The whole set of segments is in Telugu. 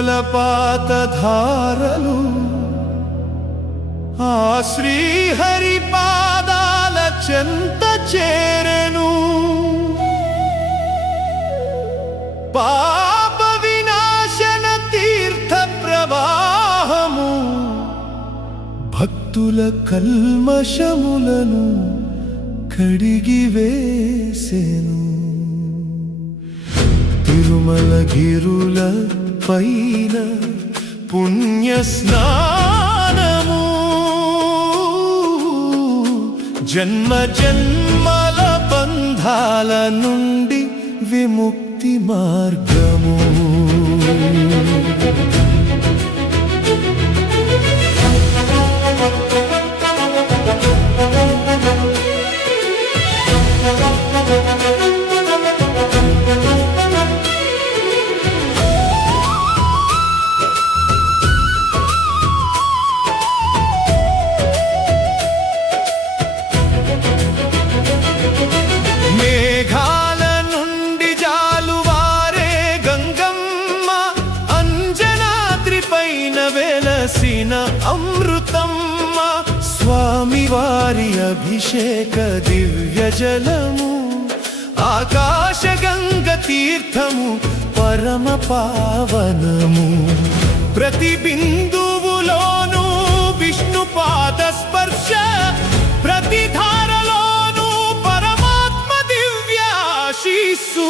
జలపాతధారలు ఆ శ్రీహరి పాదాల చెంత చేరెను. పాప వినాశన తీర్థ ప్రవాహము భక్తుల కల్మషములను కడిగివేసెను. తిరుమలగిరుల పైన పుణ్య స్నానము జన్మ జన్మల బంధాల నుండి విముక్తి మార్గము. అమృతమ్మ స్వామి వారి అభిషేక దివ్య జలము ఆకాశ గంగ తీర్థము పరమ పావనము. ప్రతి బిందువులోనూ విష్ణు పాద స్పర్శ, ప్రతి ధారలోనూ పరమాత్మ దివ్య ఆశీస్సు.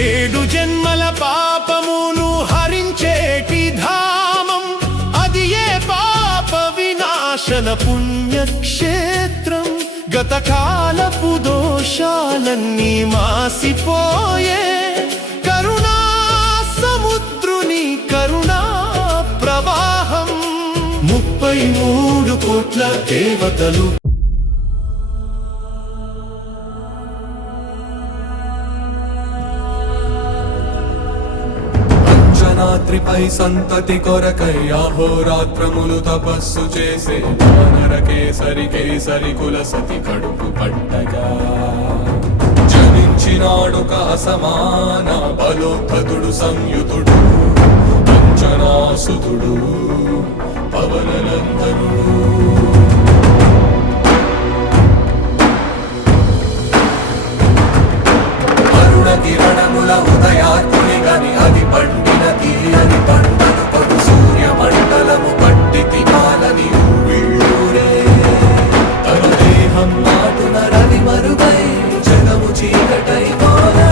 ఏడు జన్మల పాపమును హరించేటి ధామం అది ఏ పాప వినాశన పుణ్యక్షేత్రం. గతకాలపు దోషాలన్నీ మాసిపోయే కరుణా సముద్రుని కరుణా ప్రవాహం. 33 కోట్ల దేవతలు రాత్రిపై సంతతి కొరకై అహోరాత్రములు తపస్సు చేసే వానర కేసరి కేసరి కుల సతి కడుపు పట్టగా జనించినాడు అసమాన బలోద్ధతుడు సంయుతుడు అంజనాసుతుడు పవననందనుడు. అరుణ కిరణముల ఉదయాత్ముని గని అది పండిన తీయని పంటను పడు సూర్య మండలము పట్టి తినాలని ఊళ్ళూరే. తన దేహం నాటున రవి మరుగై జగము చీకటై పోనా.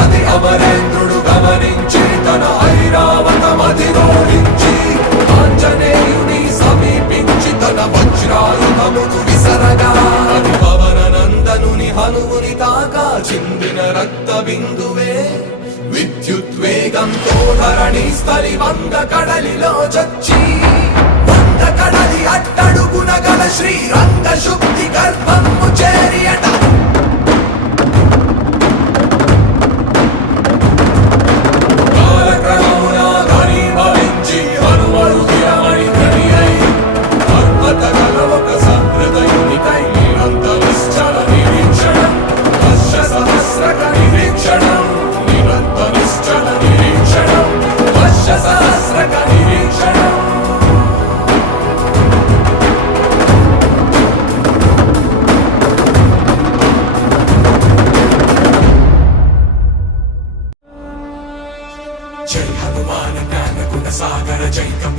అది అమరేంద్రుడు గమనించి తన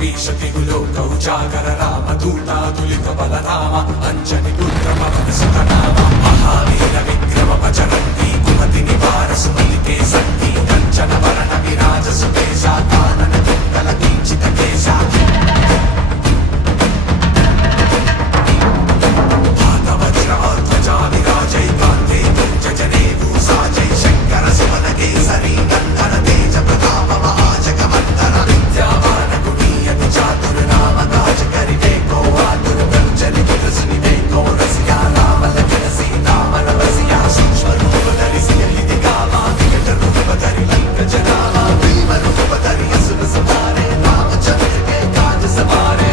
కపీశతిగు లోకౌ జాగర రామ దూతాతులిత బలరామ అంజని పుత్ర పవన సుతనామ మహావీర విక్రమ పచరంతి కుమతి నివార సుమతికే శక్తి కంచన వరణ విరాజ సుకేశ కానన కుండల కించిత కేశ వజ్రధ్వజా విరాజై కాంతే జనే భూసాజై శంకర సుమన కేసరి గంధర తేజ ప్రతాప మహాజగమందర విద్యావాన గుణీయతి చాతుర నామ కాజ కరివే కో ఆతుర కంచని విరసుని వే కో రసియా రామ లఖన సీతామన వసియా సూక్ష్మ రూప ధరిసియ హితి కామా వికట రూప ధరి లంక జనామా భీమ రూప ధరి అసుర సమారే రామచంద్ర కే కాజ సమారే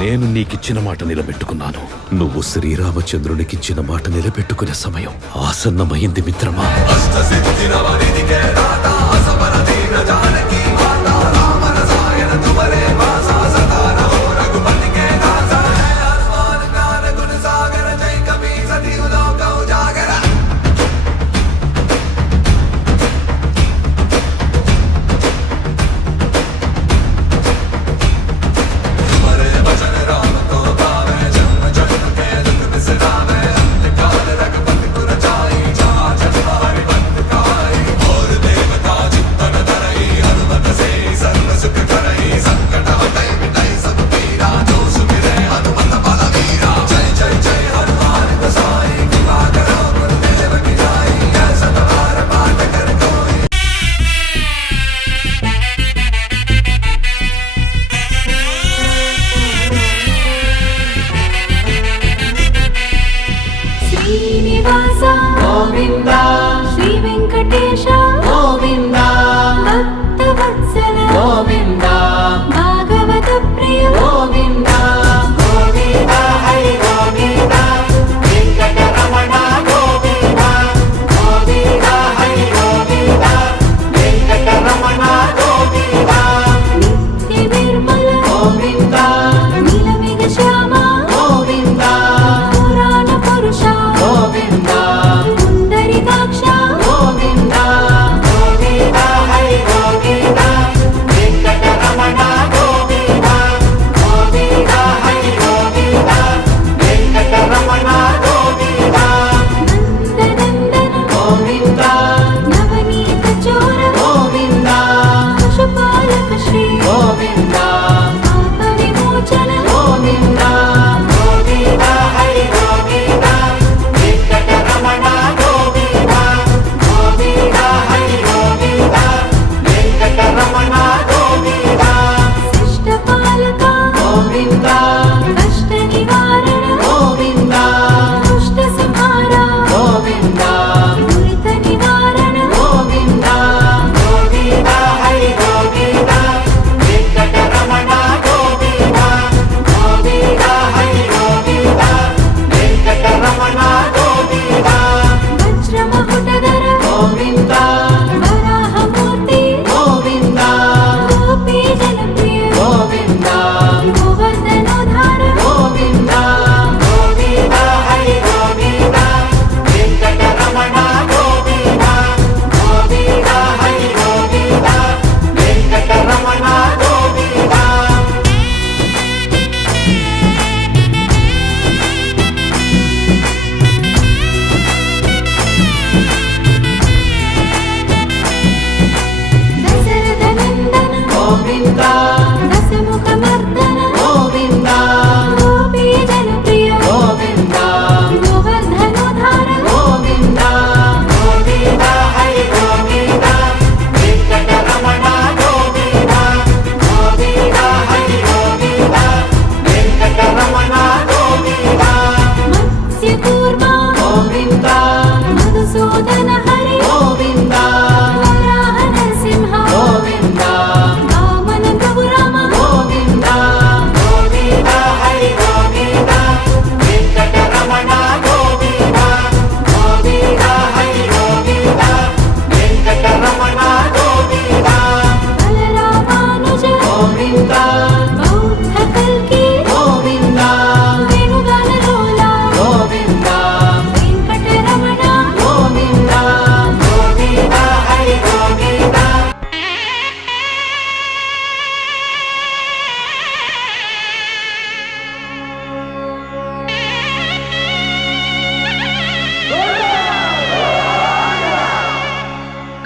నేను నీకిచ్చిన మాట నిలబెట్టుకున్నాను. నువ్వు శ్రీరామచంద్రునికిచ్చిన మాట నిలబెట్టుకునే సమయం ఆసన్నమైంది మిత్రమా.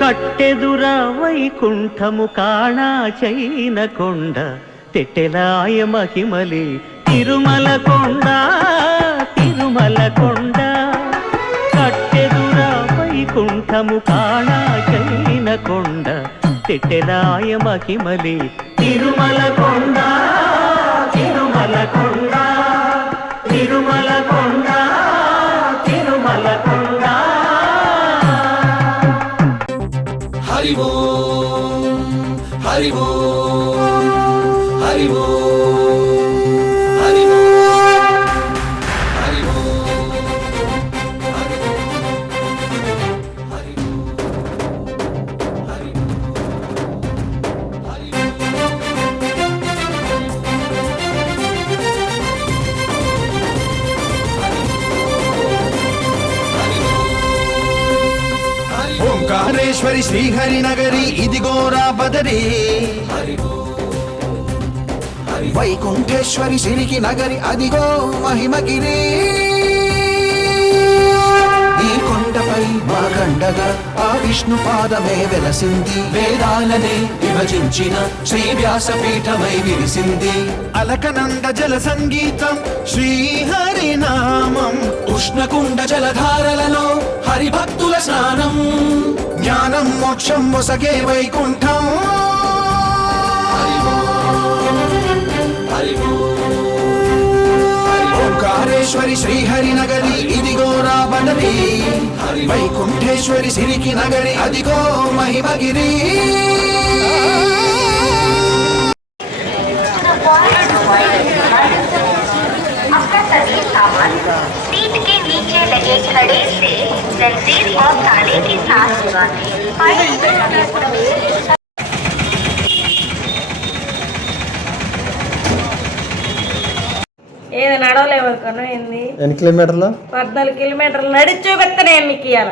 కట్టెదురా వైకుంఠము కాణా చైన కొండ తెట్టెలాయ మహిమలి తిరుమల కొండ తిరుమల కొండ కట్టెదురా వైకుంఠము కాణా చైన కొండ తెట్టెలాయ మహిమలి తిరుమల కొండ తిరుమల కొండ తిరుమల కొండ తిరుమల కొండ. హరి ఓం హరి ఓం హరి ఓం హరి ఓం హరి ఓం హరి ఓం హరి ఓంకారేశ్వరి శ్రీహరి నగరి ఇదిగోరా బదరి వైకుంఠేశ్వరి సిరికి నగరి అదిగో మహిమగిరి ఈ కొండపై మా గండగా ఆ విష్ణు పాదమే వెలసింది వేదాలనే విభజించిన శ్రీ వ్యాసపీఠమై విరిసింది అలకనంద జల సంగీతం శ్రీహరి నామం ఉష్ణకుండ జలధారలలో హరిభక్తుల స్నానం జ్ఞానం మోక్షం మొసగే వైకుంఠం ఓంకారేశ్వరి శ్రీహరి నగరి ఇదిగోరా బదరి వైకుంఠేశ్వరి సిరికి నగరి అదిగో మహిమగిరి अपना सभी सामान सीट के नीचे लगे खड़े से जंजीर और ताले के साथ जुड़वाएं। ఏది నడవలేవనుకున్నా ఏంది ఎన్ని కిలోమీటర్లు 14 కిలోమీటర్లు నడిచి చూపెత్తాను నేను నీకు ఇవాళ.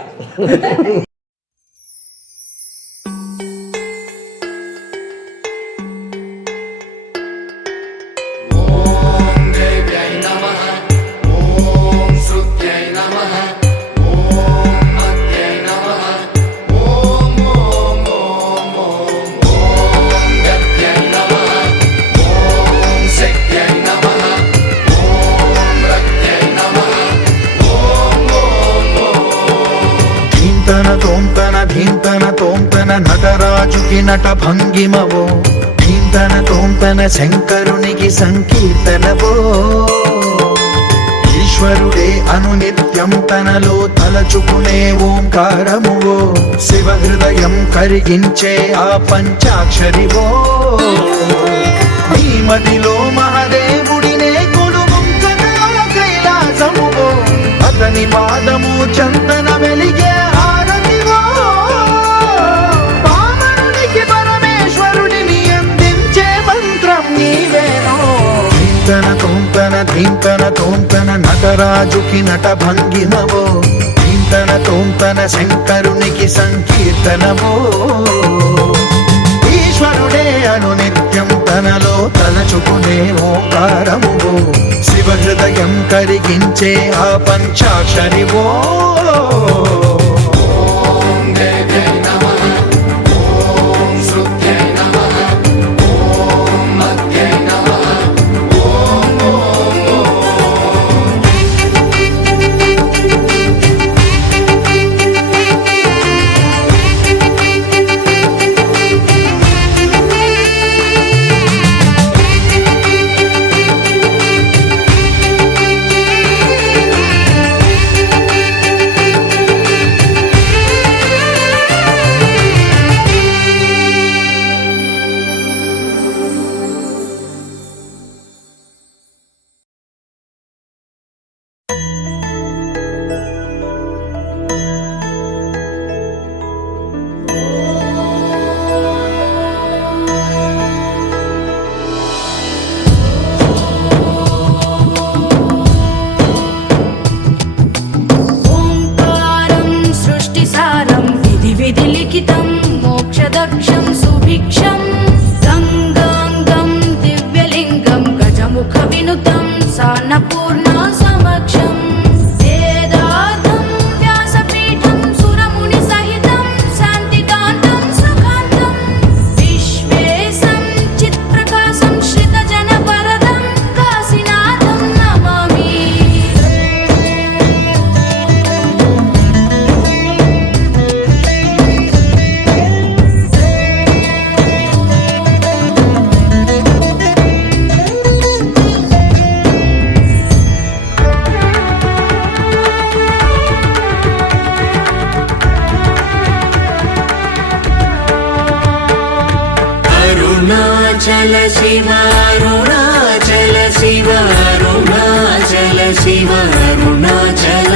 ధీంతన తోంతన నటరాజుకి నట భంగిమవో ధీంతన తోంతన శంకరునికి సంకీర్తనవో ఈశ్వరుడే అనునిత్యం తనలో తలచుకునే ఓంకారమువో శివ హృదయం కరిగించే ఆ పంచాక్షరివో నీ మదిలో మహాదేవుడినే కొలువుంచగా కైలాసమువో అతని పాదము చందన వెలిగే హారతివో పామరునికి పరమేశ్వరుడిని అందించే మంత్రం నీవేనో ధీంతన తోంతన నటరాజుకి నట భంగిమవో ధీంతన శంకరునికి సంకీర్తనవో ఈశ్వరుడే అనునిత్యం తనలో తలచుకునే ఓంకారమువో శివ హృదయం కరిగించే ఆ పంచాక్షరివో అరుణాచల శివ అరుణాచల శివ అరుణాచల శివ అరుణాచల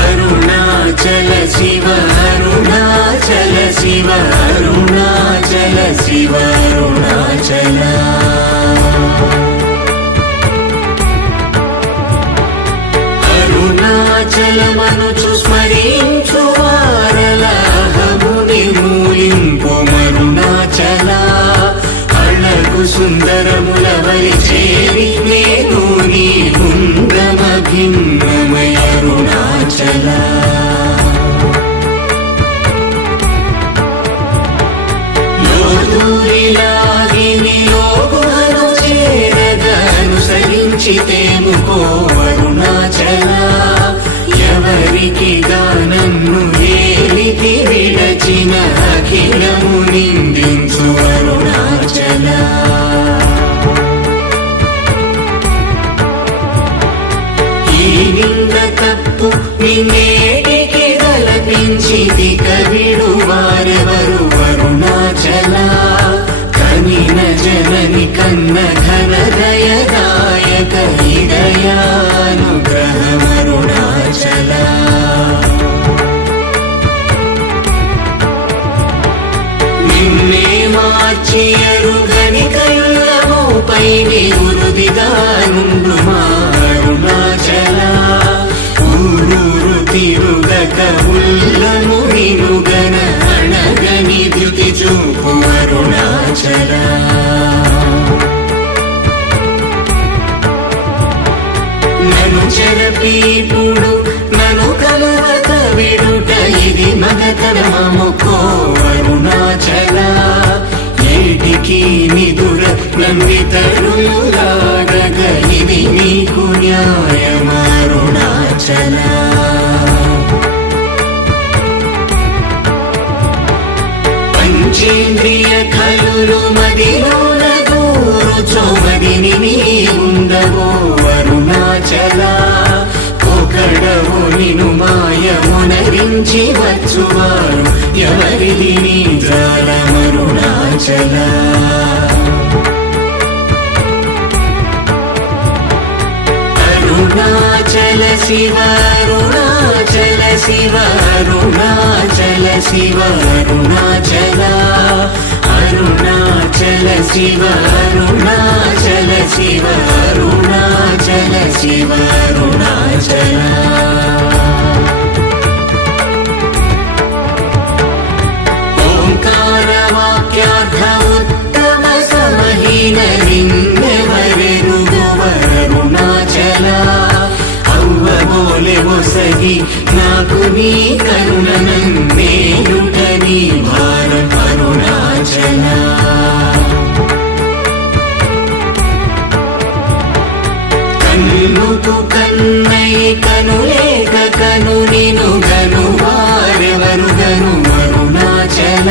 అరుణాచల శివ అరుణాచల శివ అరుణాచల శివ అరుణాచల అరుణాచలమనుచు స్మరించు వారలహము నిర్మూలింపు మరుణాచల అళగు సుందరముల వరి చేరి నేను నీ గుండ్రమ భిన్నమయ అరుణాచల లోదూరిలాగిని లోగుహను చేరదనుసరించితేముకో అరుణాచల ఎవరికి గానన్ను ఏలికి విడచిన అఖిలము నిందించు అరుణాచల ఈ నింద తప్పు నిన్నేటికి తలపించిది కవిడు వారెవరు అరుణాచల కనిన జనని కన్న ఘన దయదాయక హృదయానుగ్రహమరుణాచల నిన్నే మార్చి ఎరుగని కళ్ళమోపై నిరుదిగానుండు మా అరుణాచల ఊరూరు తిరుగక ఉల్లము నినుగన అణగని ద్యుతి చూపు అరుణాచల నన్ను చెరపీపుడు నన్ను కలవక విడుట ఇది మగతరమముకో అరుణాచల ఏటికి నిదుర నందితరులాడగ ఇది నీకు న్యాయమరుణాచల పంచేంద్రియ కలులు మదిలోన గూరుచోమదిని నీ ఉండవో అరుణాచల ఒకడవు నిను మాయమునరించి వచ్చువారు ఎవరిది నీ జాలమరుణాచల అరుణాచల శివ అరుణాచల శివ అరుణాచల శివ అరుణాచల అరుణాచల శివ అరుణాచల శివ అరుణాచల శివ అరుణాచల ఓంకార వాక్యార్థ ఉత్తమ సమహీన అరుణాచల అవ్వబోలే ఒసగి నాకు నీ కరుణనందేయుట నీ భారం అరుణాచల కన్నుకు కన్నై కనులేక కను నిను గను వారెవరు గను అరుణాచల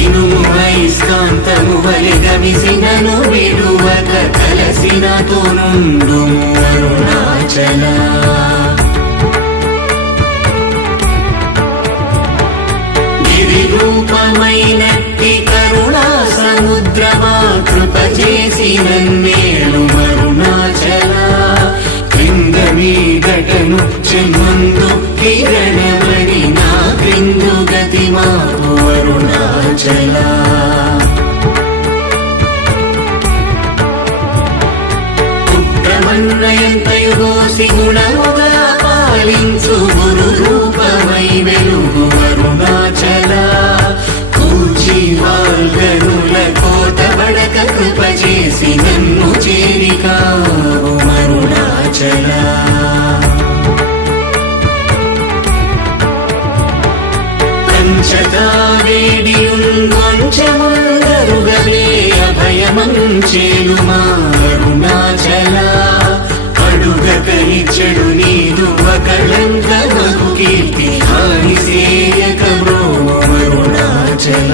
ఇనుము ఐస్కాంతము వలె గమిసినను విడువక కలసినతో నుండు అరుణాచల గిరి రూపమైనట్టి కరుణా సముద్రమా కృప చేసిన నేడు అరుణాచల క్రింద మీ ఘటను చెమ్మందు కిరణమణి నా క్రిందు గతి మాకు అరుణాచల పుత్రమన్నయంతయుగోసి గుణముగా పాలించు గురు రూపమై వెలుగు అరుణాచల కూచి వాల్గనుల కోట బడక కృప చేసి నన్ను చేరికావు అరుణాచల పంచదా వేడియుంగొంచెముందరుగవే అభయమంచేలు మా అరుణాచల అడుగకని చెడు నీదు అకళంక మగు కీర్తి హాని సేయక అరుణాచల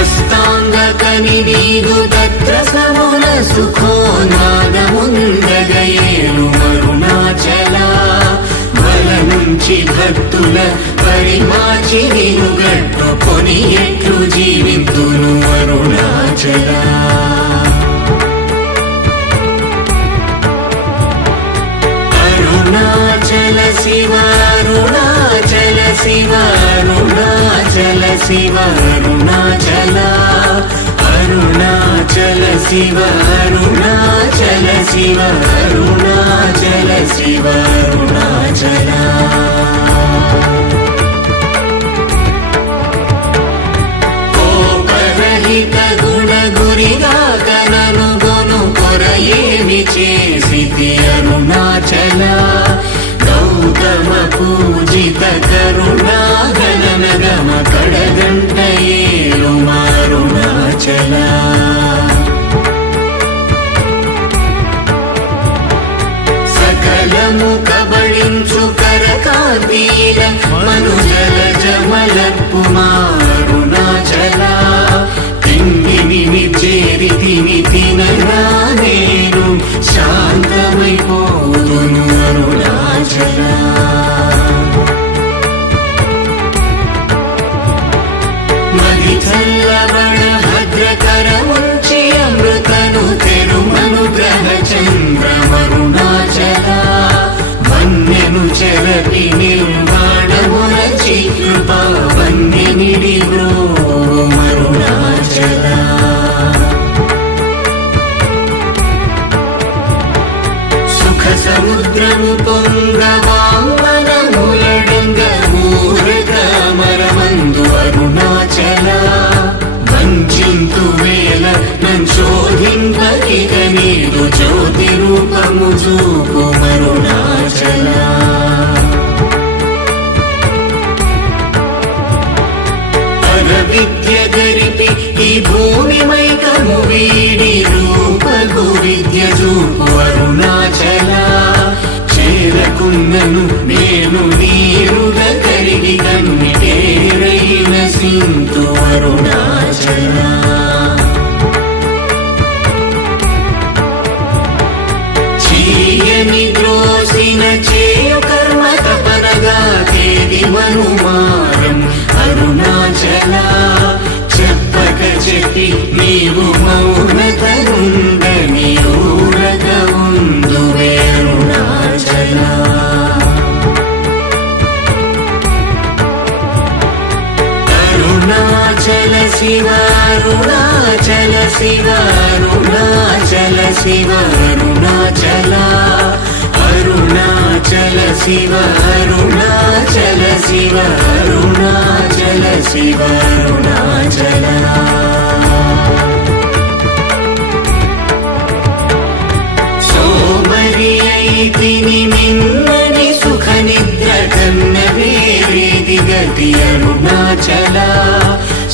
హస్తాంగకని నీదు తత్ర సమున సుఖో నాదముందగయేలు అరుణాచల బల నుంచి పరిమార్చి భక్తుల పరిమార్చి నిను గట్టుకొని ఎట్లు జీవితును అరుణాచల అరుణాచల శివ అరుణాచల శివ అరుణాచల శివ అరుణాచల అరుణాచల శివ అరుణాచల శివ అరుణాచల శివ అరుణాచల కోపరహిత గుణ గురిగా కనను గొను కొరయేమి చేసితి అరుణాచల గౌతమ పూజిత కరుణా గణనగమ కడగంట ఏలు అరుణాచల సకలము కబళించు కరకాంతీల మనుజల జమలపు అరుణాచల తిండిని చేరి తిని తినరా నేను శాంతమైపోదును అరుణాచల మది చల్లబడ భద్రకరముంచి అమృతను తెరుమను గ్రహ చంద్రమరుణాచల వన్యను చెరపి నిర్మాణమురచి కృపా వన్యనిడి మరుణాచల సుఖ సముద్రము పొంగవామనములడంగ ఊరకమరమందు అరుణాచల వంచింతు వేల నంశోధింపకిగ నీదు జ్యోతి రూపము చూపు మరుణాచల విద్య గరిపి ఈ భూమి మైకము వీడి రూపగు విద్య చూపు అరుణాచల చేరకున్నను నేను నీరుగ కరిగి కన్నిటేరైన సింతు అరుణాచల చేయని ద్రోసిన చేయు కర్మ తపనగా తేది మనుమారం అరుణాచల చెప్పక చెప్పి నీవు మౌనతనుండని ఊరక ఉందు అరుణాచల అరుణాచల శివ అరుణాచల శివ అరుణాచల శివ అరుణాచల అరుణాచల శివ అరుణాచల శివ అరుణాచల శివ అరుణాచల సోమరి అయితిని నిన్నని సుఖ నిద్ర కన్న వేరేది గతి అరుణాచల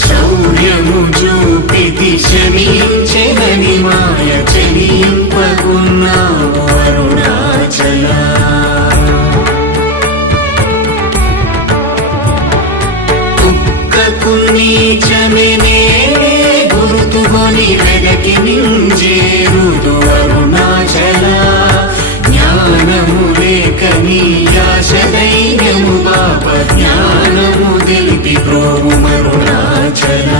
శౌర్యము చూపితి శమించెనని మాయ చెలింపకున్నావు అరుణాచల కుక్కకు నీచమెనే గుర్తుకొని వెదకి నింజేరుదు అరుణాచల జ్ఞానము లేక నీ ఆశ ధైర్యము బాప జ్ఞానము తెలిపి ప్రోము అరుణాచల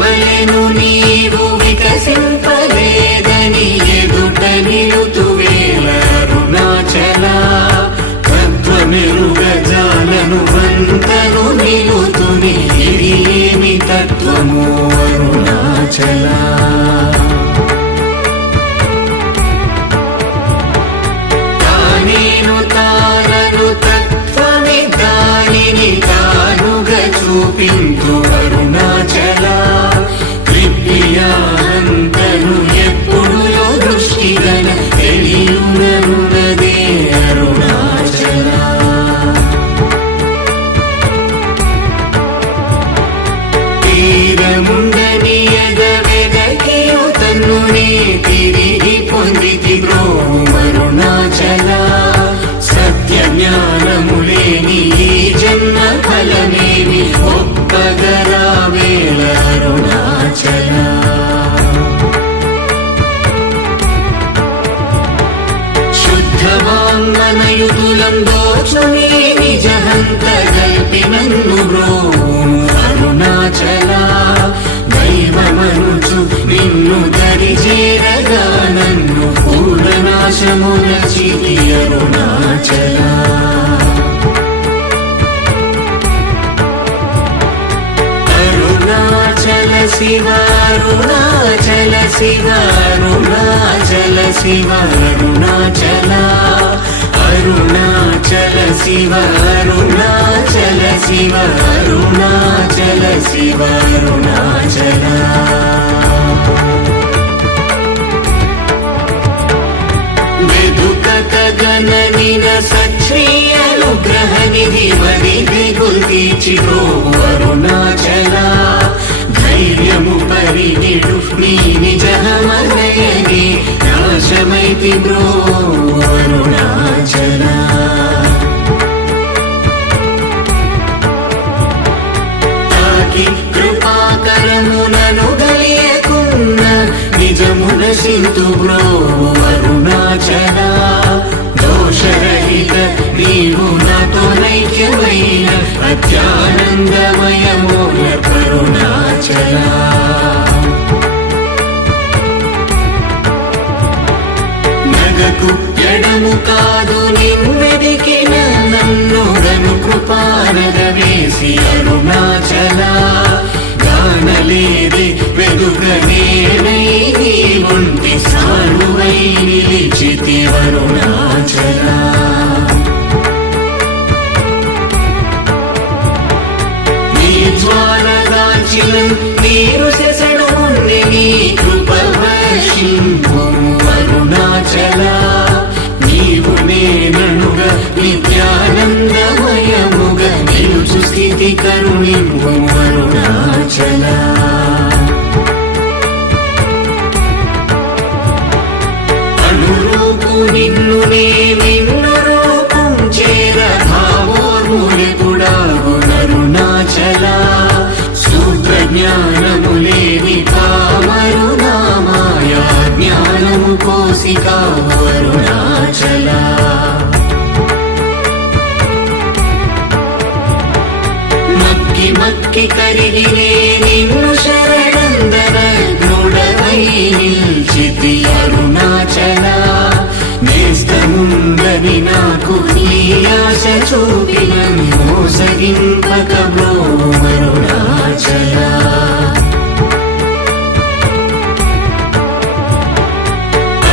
వలెను నీవు వికసింపలేదని ఎదుట నిలుతువేల అరుణాచల తత్వమెరుగజాలను వంతను నిలుతుని ఇది ఏమి తత్వము అరుణాచల తానేను తానను తత్వమి దానిని తానుగా చూపింతు అరుణాచల క్రిప్యానంతను ఎప్పుడు దృష్టిగన తెలియునరునదే అరుణాచల తీరముండని ఎదవె శివ అరుణాచల శివ అరుణాచల అరుణాచల శివ అరుణాచల శివ అరుణాచల శివ అరుణాచల గగననిన సచ్ఛ్రీయ అనుగ్రహ నిధి వరిది గుల్దీచి బ్రోవు అరుణాచల ధైర్యము పరిగిడు నీ నిజమనయని నాశమైతి బ్రోవు అరుణాచల తాకి కృపాకరమునను గలియకున్న నిజమున సింతు బ్రోవు అరుణాచల దోషరహిత నీవు నాతో నైక్యమైన అత్యానందమయమూల కరుణాచల నగకు ఎడము కాదు నిన్నెదికిన నన్ను గను కృపానగ వేసి అరుణాచల గానలేది వెదుగనేనై నీ ఒంటి సానువై నిలిచితి అరుణాచల నీ జ్వాలదాచిన నీరు సెసడు నీ కృప వర్షింపు అరుణాచల నీవు నేననుగా నిత్యానందమయముగా నిలుచు స్థితి కరుణింపు అరుణాచల అనురూపు నిన్ను నిన్ను రూపం చేర భావోర్ములెకుడాగు అరుణాచల సూత్ర జ్ఞానము లేని కామరునామాయ జ్ఞానము కోసికావు అరుణాచల మక్కి మక్కి కరిగినే నిన్ను శరణందర దృఢమై నిల్చితి అరుణాచల నేస్తముందని నాకు నీ ఆశ చూపిన మోసగింపక బ్రోవు అరుణాచల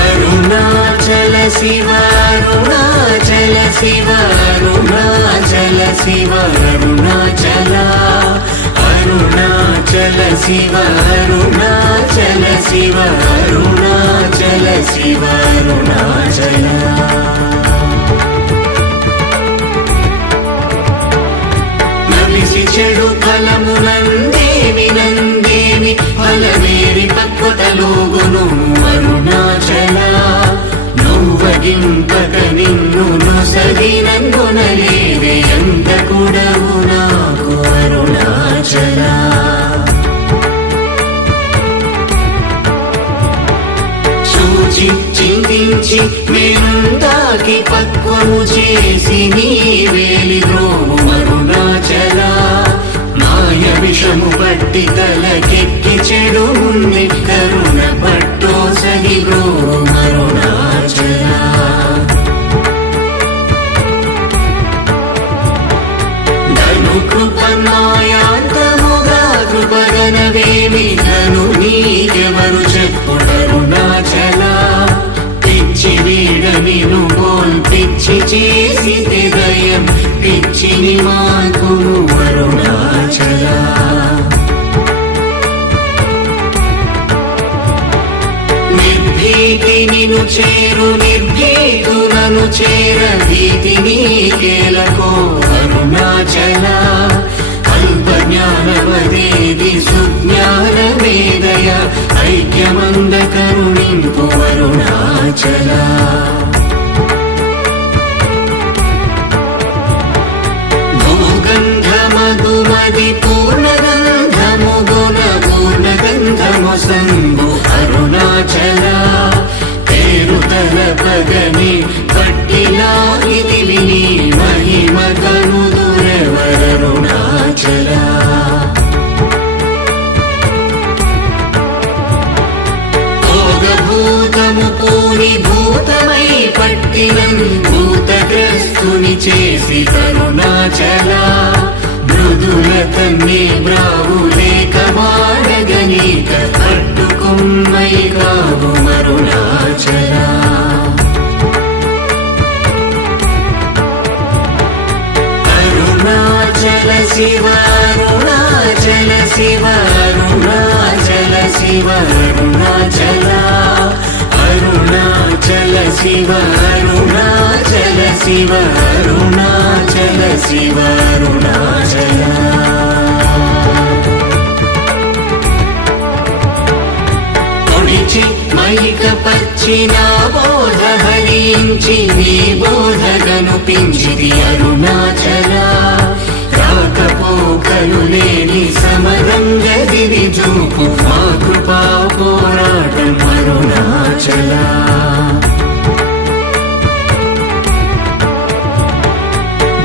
అరుణాచల శివ అరుణాచల శివ అరుణాచల శివ అరుణాచల అరుణాచల శివ అరుణాచల శివ అరుణాచల శివ అరుణాచల నలిసి చెడు ఫలమునందేమి నందేమి ఫలమేరి పక్వతలోగును అరుణాచల నువ్వగింపక నిన్ను నొసగినందునలేదే ఎంత కూడవు నాకు అరుణాచల చూచి చింతించి మేనుందాకి పక్వము చేసి నీ వేలి ద్రోవు అరుణాచల మాయ విషము పట్టి తలకెక్కి చెడు ఉంది కరుణ పట్టో సగి బ్రోవు అరుణాచల ధను కృపమాయాంతముగా కృపగనవేమి ధను నీకెవరు చెప్పుడు అరుణాచల పిచ్చి వీడ నిను బోల్ పిచ్చి చేసి హృదయం పిచ్చిని మాకును అరుణాచల నిర్భీతి నిను చేరు నిర్భీతు నను చేర భీతి నీకేలకో అరుణాచల అల్ప జ్ఞానవదేది సుజ్ఞానమేదయ ఐక్యమంద కరుణింపు అరుణాచల భూగంధమధుమది పూర్ణగంధము గుణ పూర్ణగంధము సంభు అరుణాచల పేరు తలపగని పట్టిలాగిది విని మహిమ కనుదురెవరరుణాచల భూతము పూని భూతమై పట్టినం భూతగ్రస్తుని చేసి కరుణాచల మృదుల తన్నే బ్రావు లేక వాడగనీక అడ్డుకుమ్మై శివ అరుణాచల శివ అరుణాచల శివ అరుణాచల మైక పచ్చి నా బోధ హరించి నీ బోధ కనుపించిది అరుణాచల రాకపోకలు లేని సమరంగదిని చూపు మా కృపా పోరాటం అరుణాచల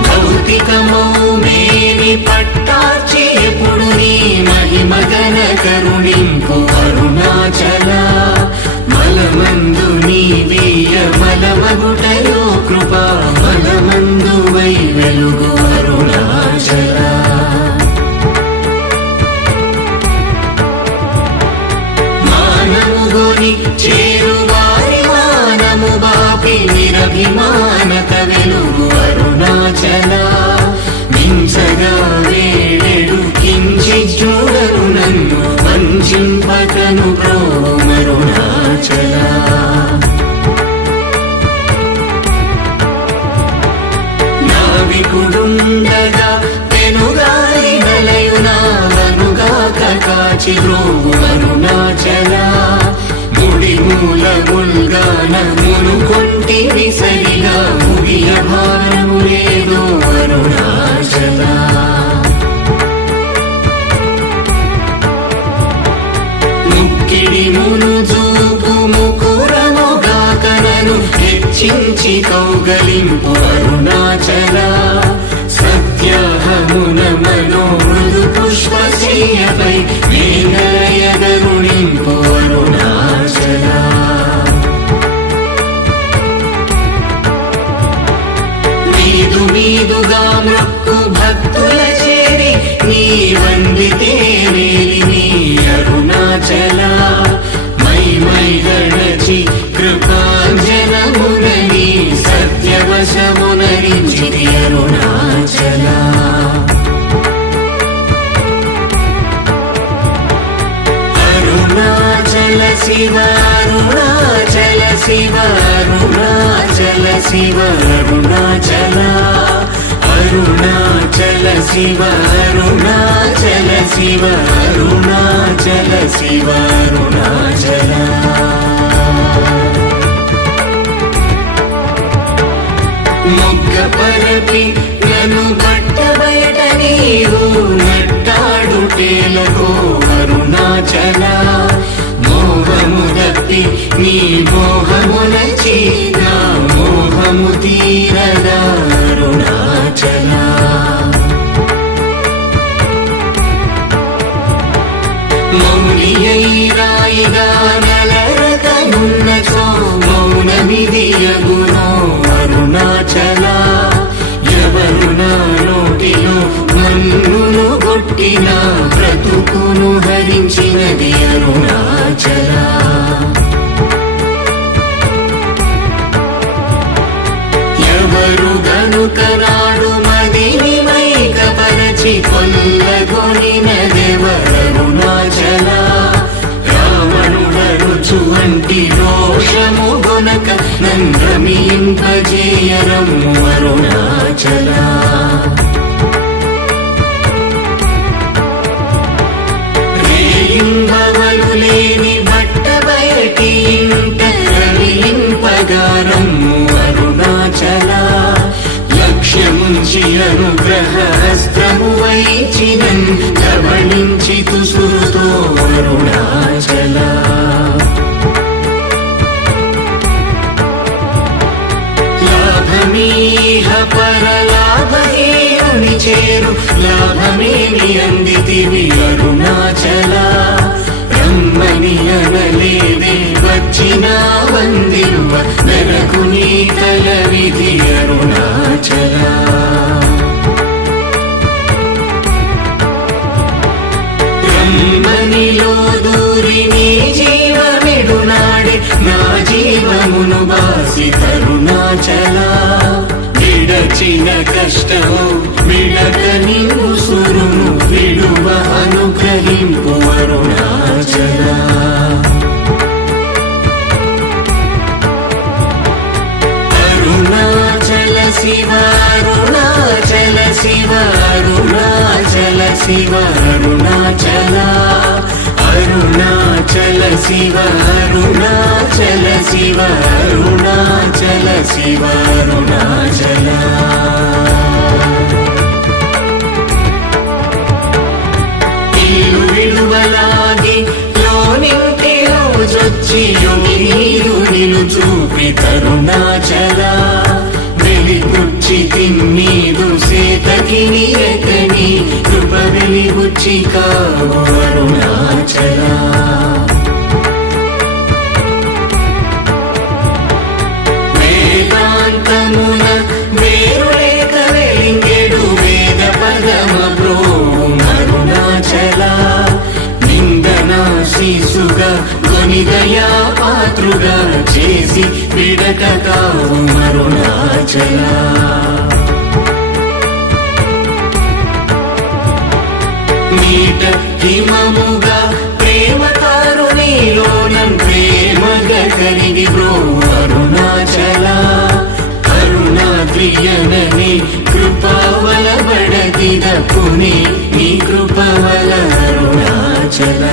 భౌతికమౌ మేని పట్టాచి ఎప్పుడు నీ మహిమగన కరుణింపు అరుణాచల మలమందు నీవీయ మలమగుటయో కృపా మలమందు వై వెలుగు అరుణాచల మానముగోని చేరువారి మానము బాపి నిరభిమానక వెలుగు అరుణాచల మించగా వేడెడు కించి చూడరు నన్ను వంచింపకను అరుణాచల నావికుడుండగా పెనుగాలి నలయునావనుగాక కాచి ద్రోవు అరుణాచల ముడి మూల ముల్గాన మునుకొంటి విసరిగా ముగియ భారము లేదు అరుణాచల ముక్కిడి మును చూపు ముకురముగాక నను హెచ్చించి కౌగలింపు అరుణాచల సత్యాహమున మనోమృదు పుష్పశయ్యపై మేఘయగరుణింపు అరుణాచల మీదుగా మృక్కు భక్తుల చేరి నీ వందితే మేలి నీ అరుణాచల మై గణచి కృపాంజనమునని సత్యవశమునరించితి అరుణాచల అరుణాచల శివ అరుణాచల శివ అరుణాచల శివ అరుణాచల అరుణాచల శివ అరుణాచల శివ అరుణాచల శివ అరుణాచల మొగ్గ పరపి నన్ను బట్ట బయట నీవు నట్టాడుటేలకో అరుణాచల మోహము దప్పి నీ మోహమునచి నా మోహము తీరదా అరుణాచల మౌనియై రాయిగా నలరకనున్నచో మౌనమిదియగునో అరుణాచల ఎవరు నా నోటిలో మన్నును కొట్టిన బ్రతుకును హరించినది అరుణాచల ఎవరు గనుకనాడు మదిని మైకపరచి కొల్లగొనినదెవరరుణాచల రావణుడరుచు వంటి దోషము గొనక నంద్రమింపజేయరము అరుణాచల రేయింబవలు లేని బట్ట బయటి ఇంట రవింపగారము అరుణాచల లక్ష్యముంచి అనుగ్రహస్త్రము వైచినన్ గమనించి తుసురుతో అరుణాచల లాభమీహ పరలాభహేయుని చేరు లాభమేమి అందితివి అరుణాచల రమ్మని అనలేదే వచ్చిన వందిరువ నరకు నీ తల విధి అరుణాచల రమ్మనిలో దూరి నీ జీవమిడునాడే నా జీవమును బాసి కరుణాచల విడచిన కష్టము విడక నిన్ను సురును విడువ అనుగ్రహింపు అరుణాచల శివ అరుణాచల శివ అరుణాచల శివ అరుణాచల ఇల్లు విడువలాగి లోనింటిలో జొచ్చి నీరు నిలు చూపి తరుణాచల వెలిగుచ్చి తిన్నీదు సేతకిని ఎతని కృప వెలిగుచ్చి కావు అరుణాచల వేదాంతమున వేరులేక వెలింగెడు వేద పదమ బ్రో అరుణాచల నిందనా శిశుగా కొనిదయా పాత్రుగా చేసి విడక కావు అరుణాచల నీట హిమముగా ప్రేమ కారుణిలోనం ప్రేమగా కరిగి బ్రో అరుణాచల కరుణాద్రియనని కృపావల బడదిద పుని నీ కృపవల అరుణాచల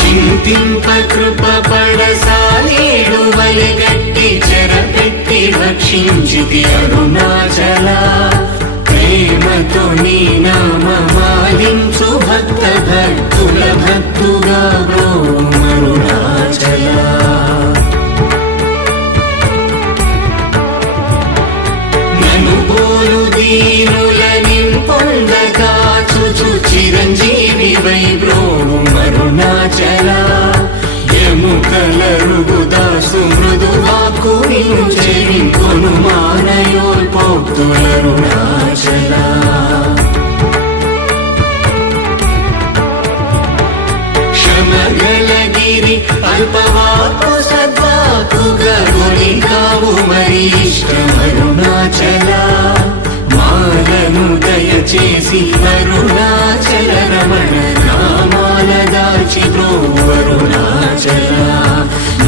చింతింప కృప పడసాలేడు వలెగట్టి చెరపెట్టి రక్షించితి అరుణాచల ప్రేమతో నీ నామ మాలించు భక్త భక్తుల భక్తుగా బ్రో అరుణాచల నన్ను పోలు దీనుల నింపొందగా చుచు చిరంజీవి వై బ్రో అరుణాచల ఎముకల రుగుదాసు మృదువాకు నిన్ను చెవింకొను మానయోల్ పోక్తులరుణాచల క్షమగలగిరి అల్పవాకు సద్వాకుగా గురి కావు మరి ఇష్టమరుణాచల మాలను దయచేసి అరుణాచల రమణ నామాల దాచి బ్రో అరుణాచల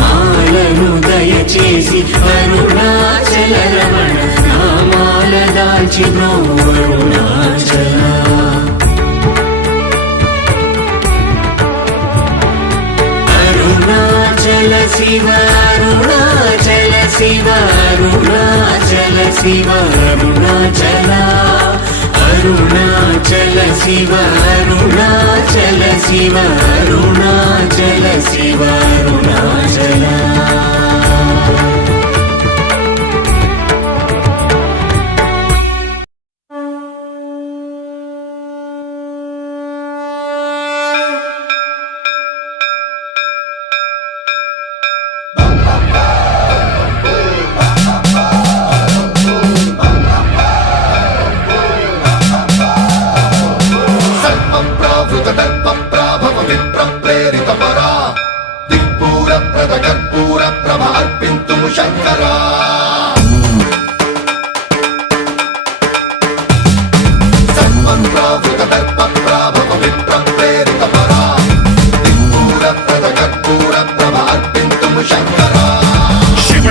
మాలను దయచేసి అరుణాచల రమణ నామాల దాచి బ్రో అరుణాచల అరుణాచల శివ అరుణాచల శివ అరుణాచల శివ అరుణాచల అరుణాచల శివ అరుణాచల శివ అరుణాచల శివ అరుణాచల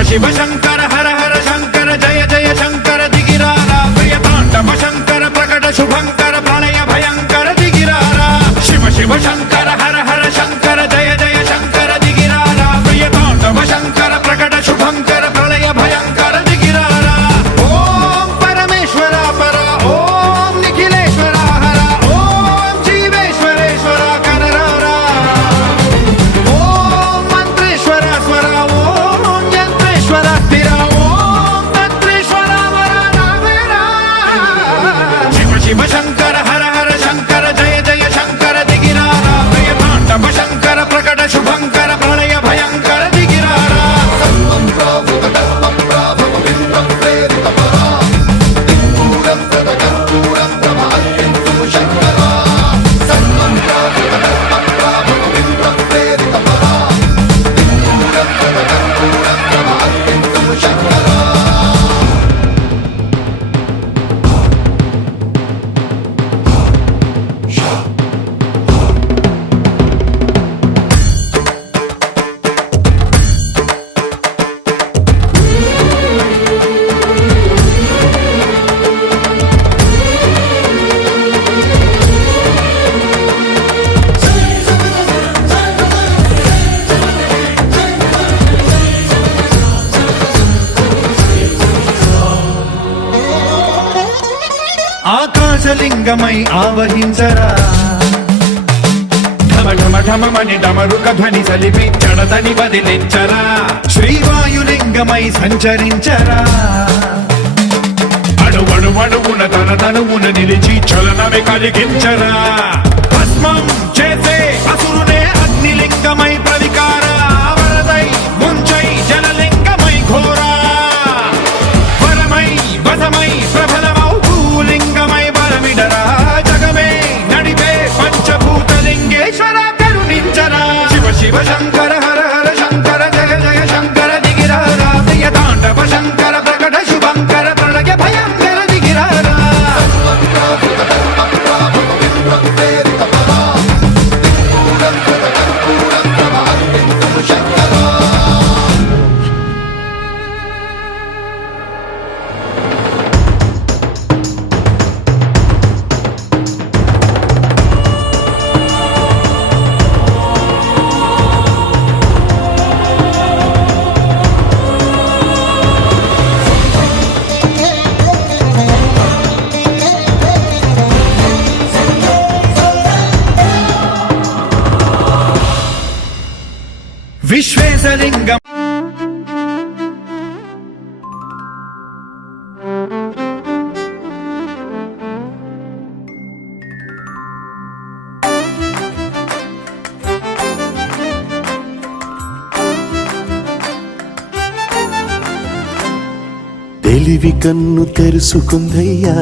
శివ శంకర హర హర శంకర జయ జయ శంకర దిగిరారా ప్రియతాండవ శంకర ప్రకట శుభంకర ప్రళయ భయంకర దిగిరారా శివ శివ శంకర హర హర శంకర జయ జయ శంకర దిగిరారా ప్రియతాండవ శంకర ప్రకట శుభంకర ప్రళయ భయంకర దిగిరారా ఓం పరమేశ్వర పర ఓం నిఖిలేశ్వర హర ఓం జీవేశ్వరేశ్వర కరరారా ఓం మంత్రేశ్వర స్వర ఓం యంత్రేశ్వర స్థిర ఓం తంత్రేశ్వర వర నావేరా శివ శివ శంకర హర హర శంకర జయ జయ శంకర దిగిరారా లింగమై ఆవహించరా ఢమఢమఢమని డమరుక ధ్వని సలిపి జడదని వదిలించరా శ్రీవాయులింగమై సంచరించరా అణువణువున తన తనువున నిలిచి చలనమే కలిగించరా భస్మం చేసే అసురునే అగ్నిలింగమై ప్రవికార వరదై ముంచై జలలింగమై ఘోరా వరమై వసమై ప్రబలమౌ భూలింగమై బలమిడరా జగమే నడిపే పంచభూతలింగేశ్వర కరుణించరా శివ శివ శంకర హర హర శంకర జయ జయ శంకర దిగిరారా ప్రియ తాండవ శంకర ప్రకట శుభంకర ప్రళయ భయంకర దిగిరారా విశ్వేశలింగం తెలివి కన్ను తెరుసుకుందయ్యా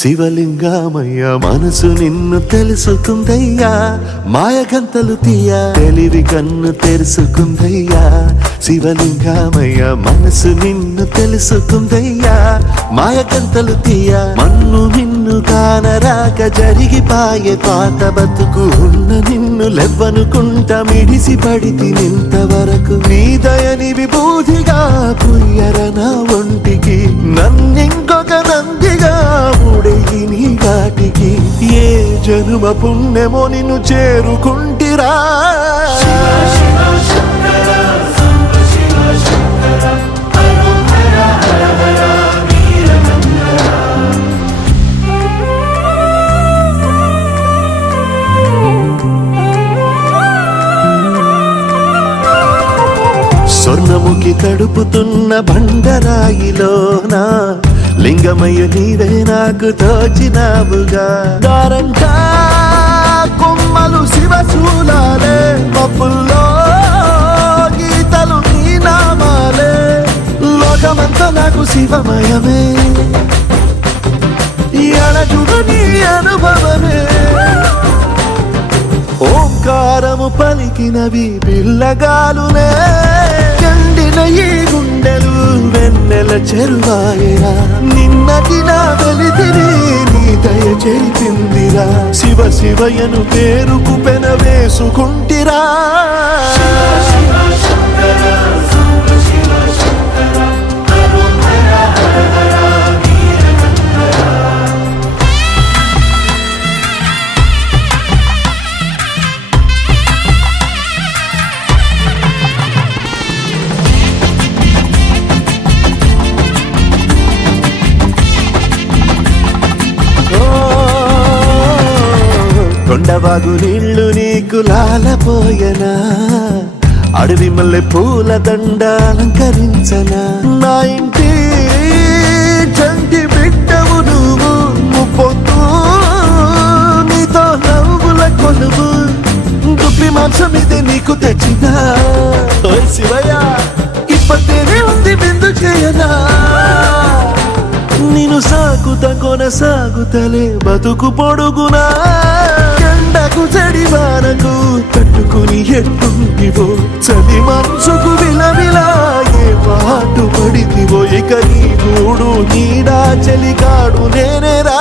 శివలింగమయ్య మనసు నిన్ను తెలుసుకుందయ్యా మాయగంతలు తీయ తెలివి కన్ను తెరుసుకుందయ్యా శివలింగమయ్య మనసు నిన్ను తెలుసుకుందయ్యా మాయగంతలు తీయ మన్ను నిన్ను కానరాక జరిగిపాయే పాత బతుకు ఉన్న నిన్ను లెవ్వనుకుంట మిడిసి పడితి నింతవరకు నీ దయని విభూతిగా పుయ్యర నా ఒంటికి నన్నింకొక నందిగా ఉడయి నీ ఘాటికి ఏ జనుమ పుణ్యమో నిన్ను చేరుకుంటిరా స్వర్ణముఖి తడుపుతున్న బండరాయిలోనా లింగమయ్య నీవే నాకు తోచినావుగా దారంటా కొమ్మలు శివశూలాలే మబ్బుల్లో గీతలు నీ నామాలే లోకమంతా నాకు శివమయమే ఎడజుడు నీ అనుభవమే ఓంకారము పలికినవి పిల్లగాలునే కండిన ఈ గుండెలు వెన్నెల చెరువాయరా నిన్నటి నా వెలితిరి నీ దయ చెరిపిందిరా శివ శివయను పేరుకు పెన వేసుకుంటిరా కొండవాగు నీళ్లు నీకు లాలపోయనా అడవి మల్లె పూల దండ అలంకరించనా నా ఇంటి చంటి బిడ్డవు నువ్వు ముప్పొద్దు నీతో నవ్వుల కొలువు దుప్పి మాంసం ఇది నీకు తెచ్చినా శివయ్య ఇప్పటినే ఉంది బిందు చేయనా నిన్ను సాగుత కొనసాగుతలే బతుకు పొడుగునా ఎండకు చడివానకు తట్టుకుని ఎట్టుంటివో చలి మనసుకు విలవిలా ఏ పాటు పడితివో ఇక నీ గూడు నీడా చలికాడు నేనేరా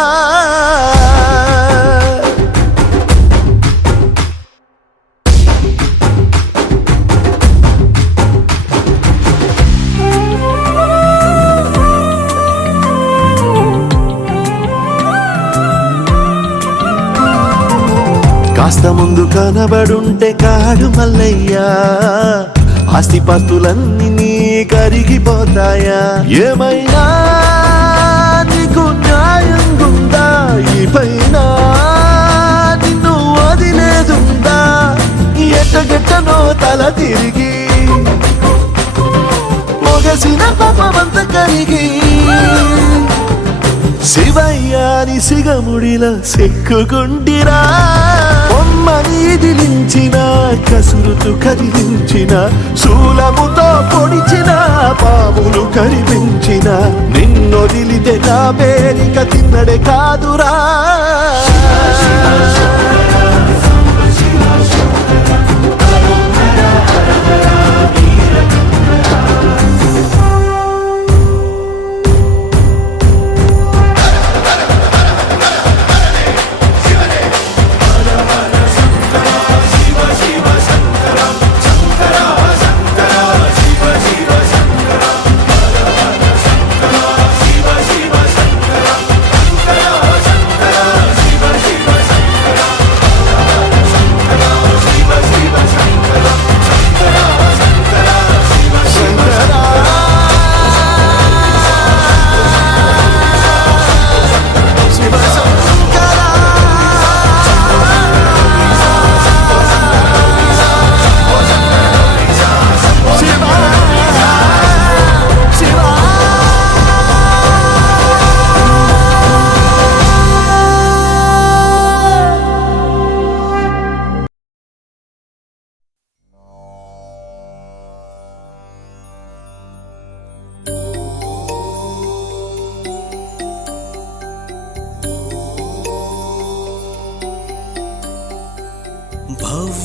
కాస్త ముందు కనబడుంటే కాడు మల్లయ్యా ఆస్తిపాస్తులన్నీ నీ కరిగిపోతాయా ఏమైనా నీకు న్యాయం గుందా ఈ పైన నిన్ను వదిలేదుందా ఎట్టగెట్టనో తల తిరిగి మొగసిన పాపమంత కరిగి శివయ్యాని సిగముడిలా సెక్కుకుంటిరా బొమ్మని దిలించిన కసురుతూ కదిలించిన శూలముతో పొడిచిన పాములు కరిపించిన నిన్నొదిలితే నా పేరిక తిన్నడే కాదురా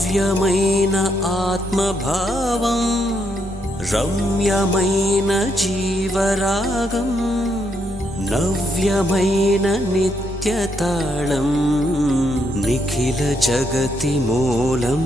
భవ్యమైన ఆత్మభావం రమ్యమైన జీవరాగం నవ్యమైన నిత్యతాళం నిఖిల జగతి మూలం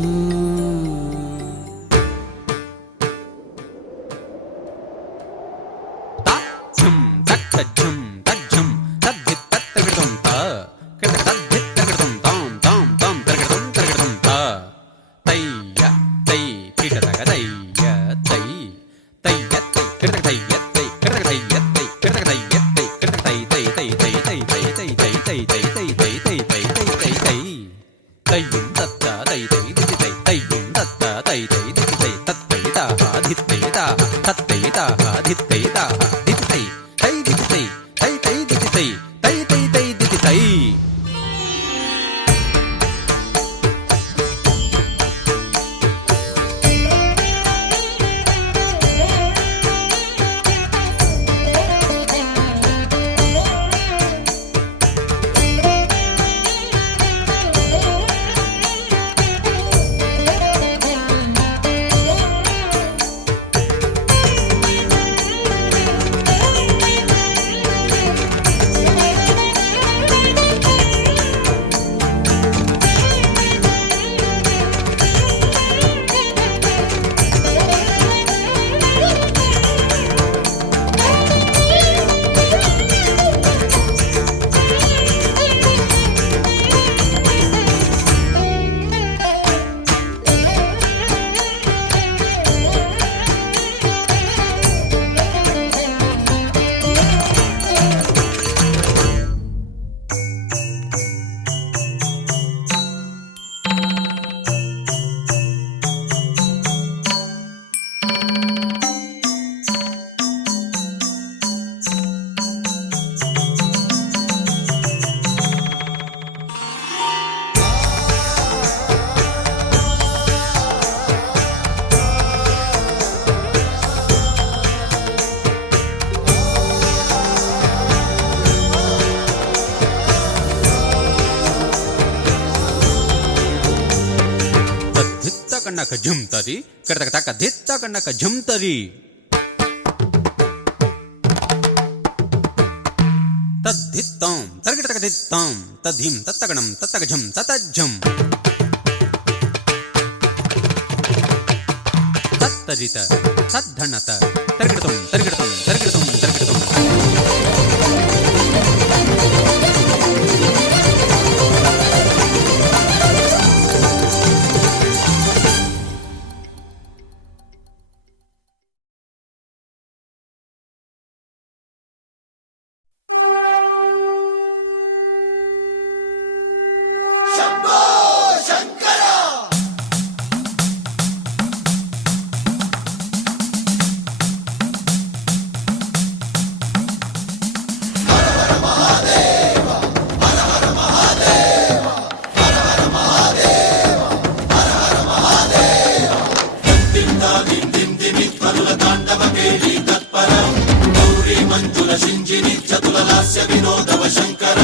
కన్నక జుంతరి కడతక తక దిత్త కన్నక జుంతరి తద్దిత్తాం తరగటక దిత్తాం తద్ధిం తత్తగణం తత్తగజం తతజ్జం తత్తరిత తద్ధనత తరగటం తరగటం తరగటం తరగటం హాస్య వినోదవ శంకర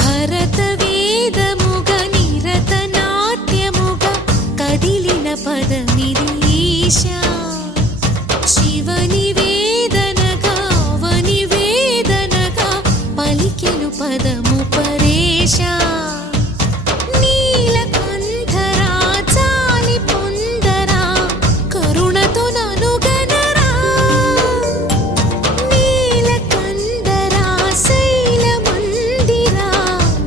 భరత వేదముగ నిరత నాట్యముగ కదిలిన పదమిది ఈశా శివ నివేదనగా అవని వేదనగా పలికెను పదము పరేశా నీలకంఠరా చాలి పొందరా కరుణతో ననుగనరా నీలకంఠరా శైల మందిరా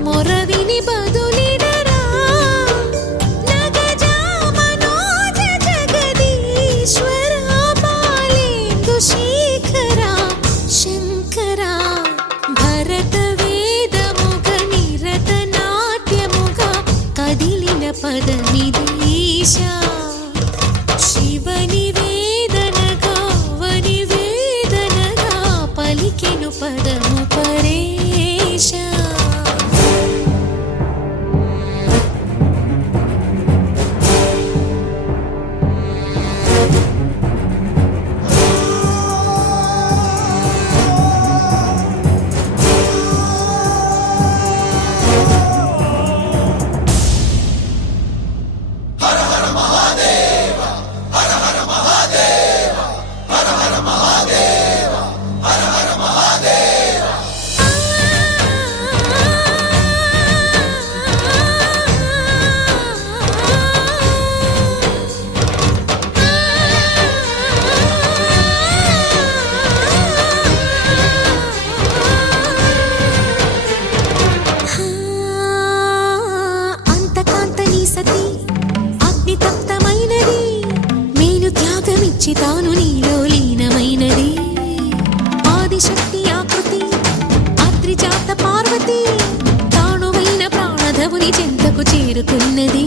మొరవిని బదులిడరా నగజా మనోజ జగదీశ్వరా బాలేందు శేఖరా శంకరా భరత వేదముగ నిరత నాట్యముగ కదిలిన పదమిది ఈశా శివ నివేదనగా అవని వేదనగా పలికెను పదము పరేశా అంతకాంతని సతి అగ్ని తప్తమైనది నేను త్యాగమిచ్చి తాను నీలో లీనమైనది ఆదిశక్తి ఆకృతి అత్రిజాత పార్వతి తానువైన ప్రాణధవుని చెంతకు చేరుకున్నది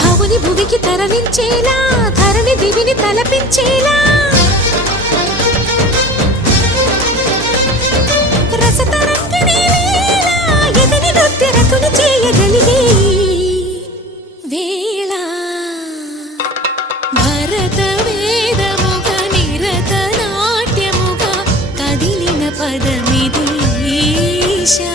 భవుని భువికి తరలించేలా ధరణి దివిని తలపించేలా రసతరంగిణి వేళ ఎదని నృత్య రతులు చేయగలిగే వేళ భరత వేదముగ నిరత నాట్యముగ కదిలిన పదమిది ఈశా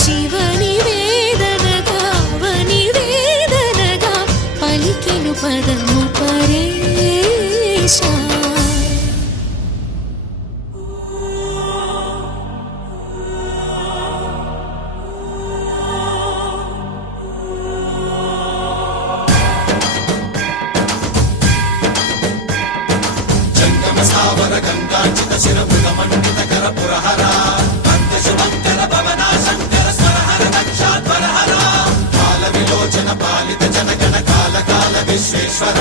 శివ నివేదనగా అవని వేదనగా పలికెను పదము పరేశా జంగమ స్థావర గంగాచిత శిరమృగ మండిత కర పురహర అంత శుభంకర భవన శంకర స్వరహర దక్షాధ్వరహర కాల విలోచన పాలిత జనగణ కాల కాల విశ్వేశ్వర